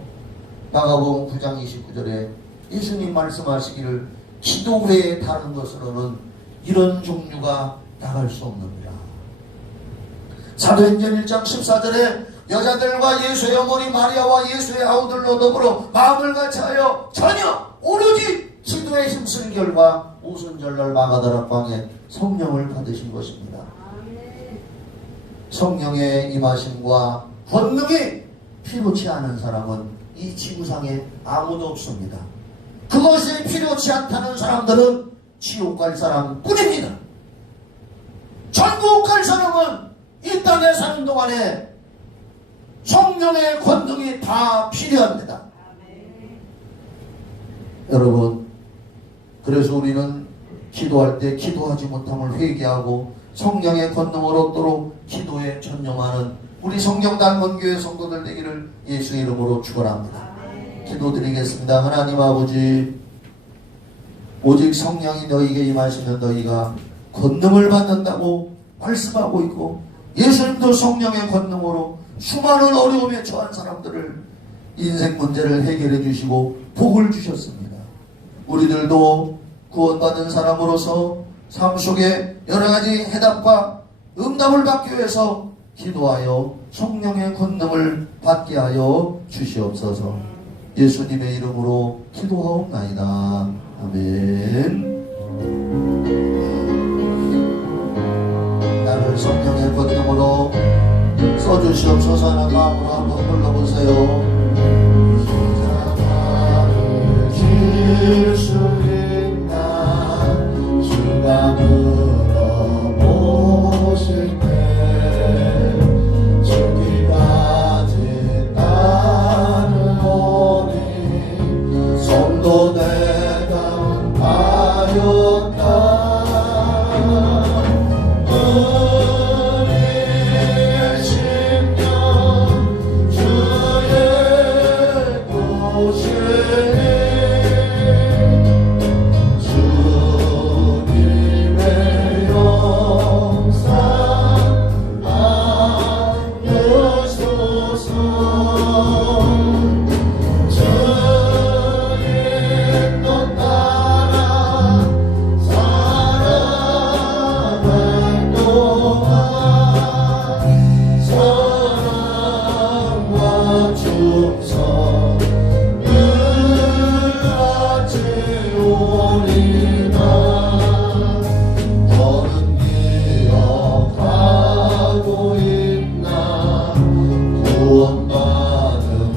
마가복음 9장 29절에 예수님 말씀하시기를 기도 외에 다른 것으로는 이런 종류가 나갈 수 없느니라. 사도행전 1장 14절에 여자들과 예수의 어머니 마리아와 예수의 아우들로 더불어 마음을 같이하여 전혀 오로지 기도에 힘쓴 결과 오순절날 마가다락방에 성령을 받으신 것입니다. 성령의 임하심과 권능이 필요치 않은 사람은 이 지구상에 아무도 없습니다. 그것이 필요치 않다는 사람들은 지옥 갈 사람 뿐입니다. 천국 갈 사람은 이 땅에 사는 동안에 성령의 권능이 다 필요합니다. 여러분, 그래서 우리는 기도할 때 기도하지 못함을 회개하고 성령의 권능을 얻도록 기도에 전념하는 우리 성령 닮은 교회 성도들 되기를 예수의 이름으로 축원합니다. 기도드리겠습니다. 하나님 아버지, 오직 성령이 너희에게 임하시면 너희가 권능을 받는다고 말씀하고 있고 예수님도 성령의 권능으로 수많은 어려움에 처한 사람들을 인생 문제를 해결해 주시고 복을 주셨습니다. 우리들도 구원받은 사람으로서 삶 속에 여러 가지 해답과 응답을 받기 위해서 기도하여 성령의 권능을 받게 하여 주시옵소서. 예수님의 이름으로 기도하옵나이다. 아멘. 나를 성령의 권능으로 써주시옵소서 하는 마음으로 한번 불러보세요. 나를 질 수 있나 주가 물어보실 때 죽기까지 따르오니 성도 내가 하였다. 구원받은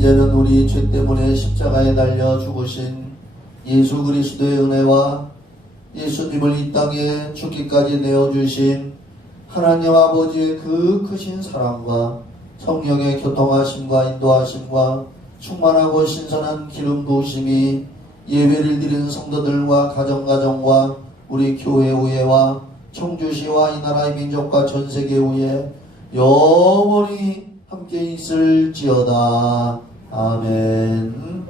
이제는 우리 죄 때문에 십자가에 달려 죽으신 예수 그리스도의 은혜와 예수님을 이 땅에 죽기까지 내어주신 하나님 아버지의 그 크신 사랑과 성령의 교통하심과 인도하심과 충만하고 신선한 기름 부으심이 예배를 드리는 성도들과 가정과 우리 교회 후예와 청주시와 이 나라의 민족과 전세계 후예 영원히 함께 있을지어다. 아멘.